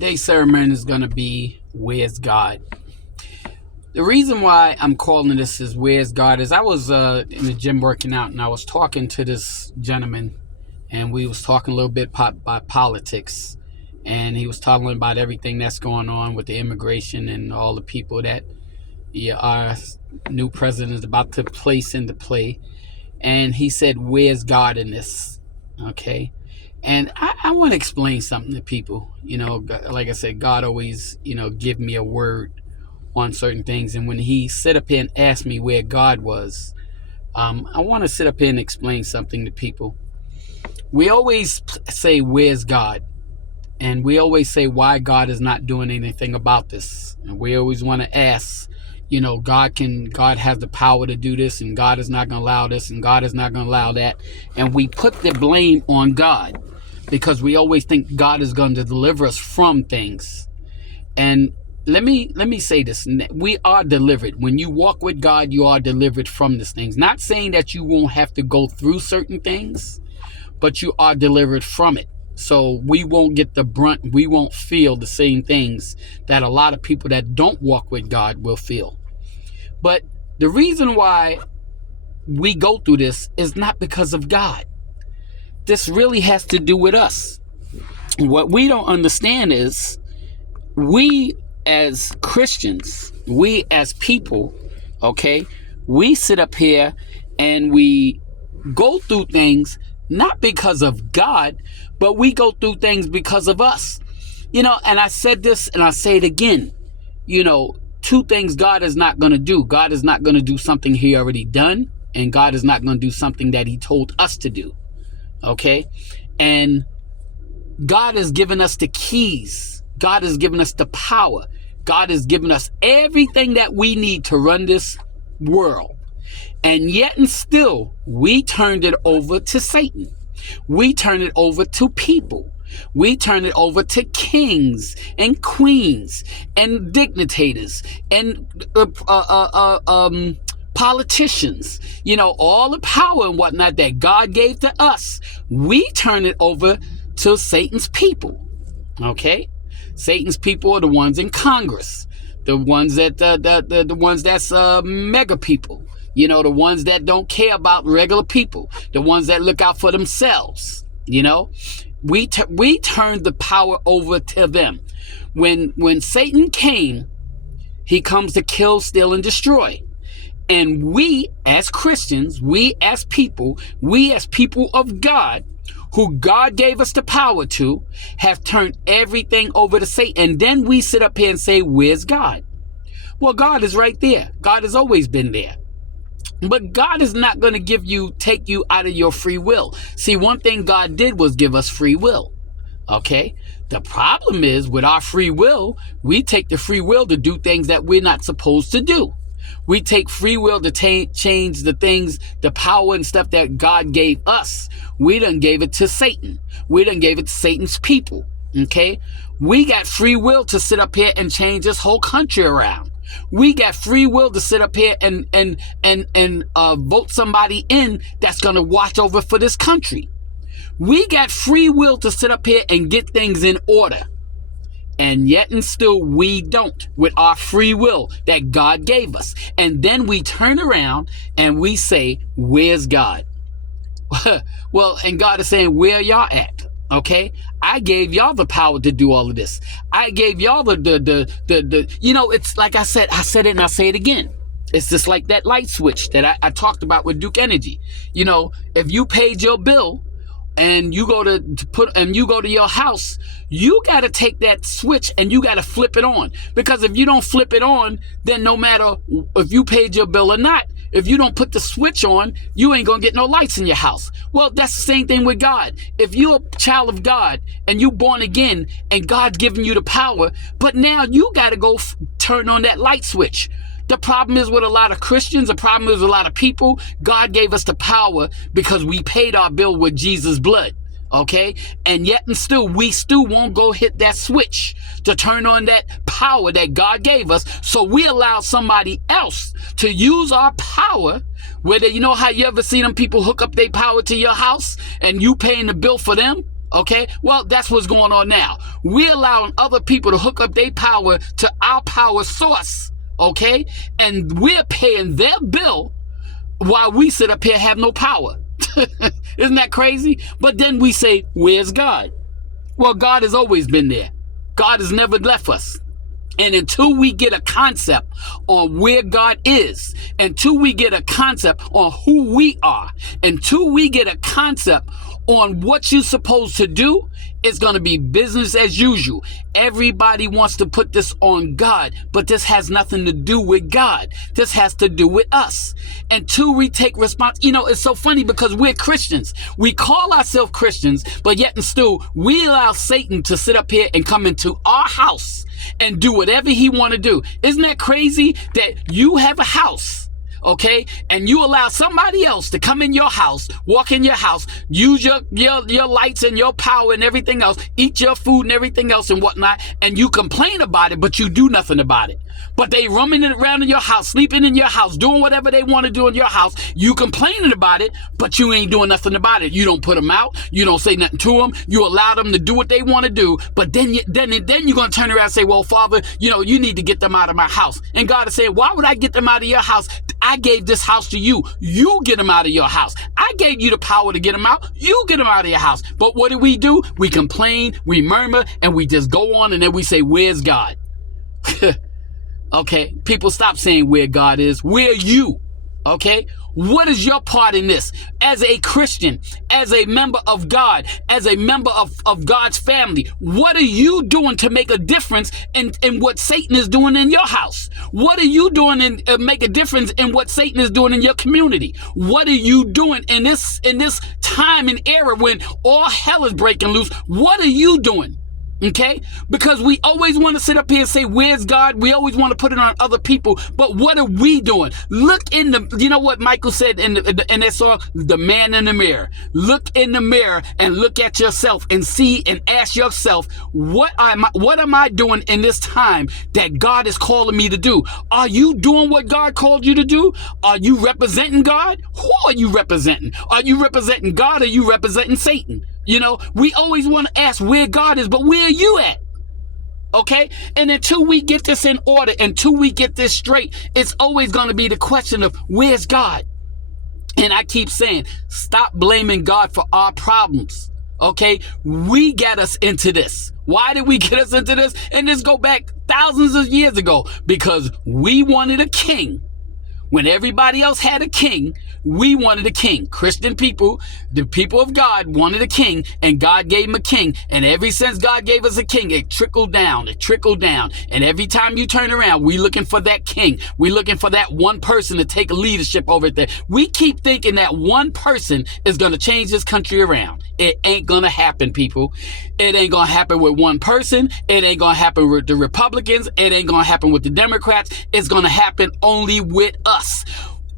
Today's sermon is going to be Where's God? The reason why I'm calling this is Where's God is I was in the gym working out, and I was talking to this gentleman, and we was talking a little bit about politics, and he was talking about everything that's going on with the immigration and all the people that our new president is about to place into play. And he said, where's God in this? Okay. And I want to explain something to people. Like I said, God always, give me a word on certain things. And when he sit up here and asked me where God was, I want to sit up here and explain something to people. We always say, where's God? And we always say why God is not doing anything about this. And we always want to ask, God has the power to do this, and God is not going to allow this, and God is not going to allow that. And we put the blame on God because we always think God is going to deliver us from things. And let me say this. We are delivered. When you walk with God, you are delivered from these things. Not saying that you won't have to go through certain things, but you are delivered from it. So we won't get the brunt. We won't feel the same things that a lot of people that don't walk with God will feel. But the reason why we go through this is not because of God. This really has to do with us. What we don't understand is we as Christians, we as people, okay, we sit up here and we go through things not because of God, but we go through things because of us. And I said this and I say it again, two things God is not going to do. God is not going to do something he already done, and God is not going to do something that he told us to do. Okay? And God has given us the keys. God has given us the power. God has given us everything that we need to run this world. And yet and still, we turned it over to Satan. We turned it over to people. We turn it over to kings and queens and dignitaries and politicians, all the power and whatnot that God gave to us. We turn it over to Satan's people. Okay? Satan's people are the ones in Congress, the ones that the ones that's mega people, the ones that don't care about regular people, the ones that look out for themselves. We turned the power over to them. When Satan came, he comes to kill, steal, and destroy. And we as Christians, we as people of God, who God gave us the power to, have turned everything over to Satan. And then we sit up here and say, where's God? Well, God is right there. God has always been there. But God is not going to take you out of your free will. See, one thing God did was give us free will. Okay? The problem is with our free will, we take the free will to do things that we're not supposed to do. We take free will to change the things, the power and stuff that God gave us. We done gave it to Satan. We done gave it to Satan's people. Okay? We got free will to sit up here and change this whole country around. We got free will to sit up here and vote somebody in that's going to watch over for this country. We got free will to sit up here and get things in order. And yet and still we don't, with our free will that God gave us. And then we turn around and we say, where's God? Well, and God is saying, where y'all at? Okay, I gave y'all the power to do all of this. I gave y'all it's like I said it and I say it again. It's just like that light switch that I talked about with Duke Energy. If you paid your bill and you go to your house, you got to take that switch and you got to flip it on. Because if you don't flip it on, then no matter if you paid your bill or not, if you don't put the switch on, you ain't gonna get no lights in your house. Well, that's the same thing with God. If you're a child of God and you born again and God's giving you the power, but now you gotta go turn on that light switch. The problem is with a lot of Christians, the problem is with a lot of people, God gave us the power because we paid our bill with Jesus' blood. Okay? And yet and still, we still won't go hit that switch to turn on that power that God gave us. So we allow somebody else to use our power, whether, how you ever seen them people hook up their power to your house and you paying the bill for them? Okay, well, that's what's going on now. We're allowing other people to hook up their power to our power source, okay? And we're paying their bill while we sit up here have no power. Isn't that crazy? But then we say, where's God? Well, God has always been there. God has never left us. And until we get a concept on where God is, until we get a concept on who we are, until we get a concept on what you're supposed to do, it's going to be business as usual. Everybody wants to put this on God, but this has nothing to do with God. This has to do with us. Until we take response, it's so funny because we're Christians. We call ourselves Christians, but yet and still we allow Satan to sit up here and come into our house and do whatever he want to do. Isn't that crazy that you have a house? Okay, and you allow somebody else to come in your house, walk in your house, use your lights and your power and everything else, eat your food and everything else and whatnot, and you complain about it, but you do nothing about it. But they roaming around in your house, sleeping in your house, doing whatever they want to do in your house. You complaining about it, but you ain't doing nothing about it. You don't put them out. You don't say nothing to them. You allow them to do what they want to do. But then you're going to turn around and say, well, Father, you need to get them out of my house. And God is saying, why would I get them out of your house? I gave this house to you. You get them out of your house. I gave you the power to get them out. You get them out of your house. But what do? We complain, we murmur, and we just go on, and then we say, where's God? Okay, people, stop saying where God is. Where are you? Okay, what is your part in this? As a Christian, as a member of God, as a member of God's family, what are you doing to make a difference in what Satan is doing in your house? What are you doing to make a difference in what Satan is doing in your community? What are you doing in this time and era when all hell is breaking loose? What are you doing? Okay, because we always want to sit up here and say, where's God? We always want to put it on other people. But what are we doing? Look in you know what Michael said in that song, The Man in the Mirror. Look in the mirror and look at yourself and see and ask yourself, what am I doing in this time that God is calling me to do? Are you doing what God called you to do? Are you representing God? Who are you representing? Are you representing God or are you representing Satan? We always want to ask where God is, but where are you at? Okay? And until we get this in order, until we get this straight, it's always going to be the question of where's God? And I keep saying, stop blaming God for our problems. Okay? We got us into this. Why did we get us into this? And this go back thousands of years ago, because we wanted a king. When everybody else had a king, we wanted a king. Christian people, the people of God, wanted a king, and God gave them a king. And ever since God gave us a king, it trickled down. And every time you turn around, we looking for that king. We looking for that one person to take leadership over there. We keep thinking that one person is going to change this country around. It ain't going to happen, people. It ain't going to happen with one person. It ain't going to happen with the Republicans. It ain't going to happen with the Democrats. It's going to happen only with us.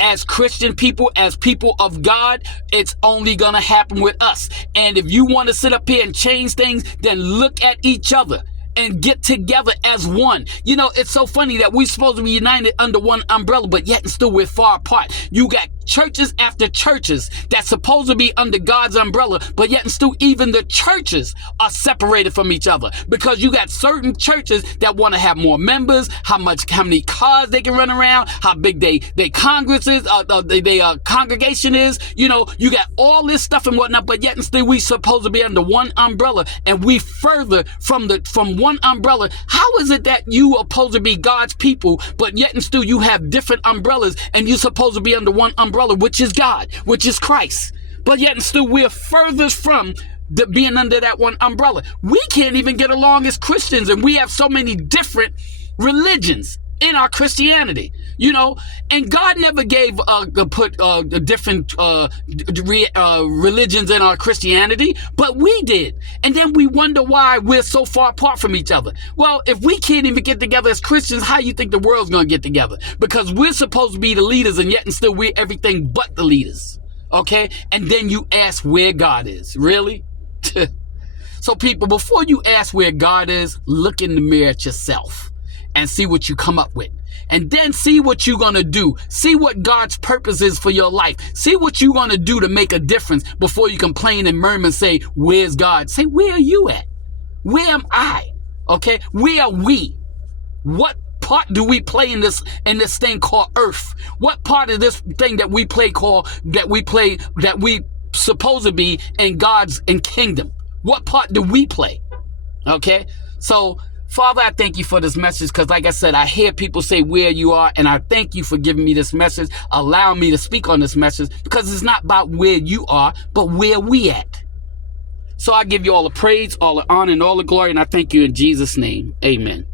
As Christian people, as people of God, it's only going to happen with us. And if you want to sit up here and change things, then look at each other and get together as one. It's so funny that we're supposed to be united under one umbrella, but yet and still we're far apart. You got churches after churches that's supposed to be under God's umbrella, but yet and still even the churches are separated from each other, because you got certain churches that want to have more members, how many cars they can run around, how big they Congress is, their congregation is. You got all this stuff and whatnot, but yet and still we supposed to be under one umbrella, and we further from one umbrella. How is it that you are supposed to be God's people, but yet and still you have different umbrellas, and you're supposed to be under one umbrella, which is God, which is Christ, but yet and still we're furthest from being under that one umbrella? We can't even get along as Christians, and we have so many different religions in our Christianity, and God never gave put different religions in our Christianity, but we did. And then we wonder why we're so far apart from each other. Well, if we can't even get together as Christians, how you think the world's going to get together? Because we're supposed to be the leaders, and yet and still we're everything but the leaders. Okay? And then you ask where God is. Really? So people, before you ask where God is, look in the mirror at yourself and see what you come up with. And then see what you're going to do. See what God's purpose is for your life. See what you're going to do to make a difference before you complain and murmur and say, where's God? Say, where are you at? Where am I? Okay? Where are we? What part do we play in this thing called earth? What part of this thing that we supposed to be in God's kingdom? What part do we play? Okay? So, Father, I thank you for this message because, like I said, I hear people say where you are, and I thank you for giving me this message, allowing me to speak on this message, because it's not about where you are, but where we at. So I give you all the praise, all the honor, and all the glory, and I thank you in Jesus' name. Amen.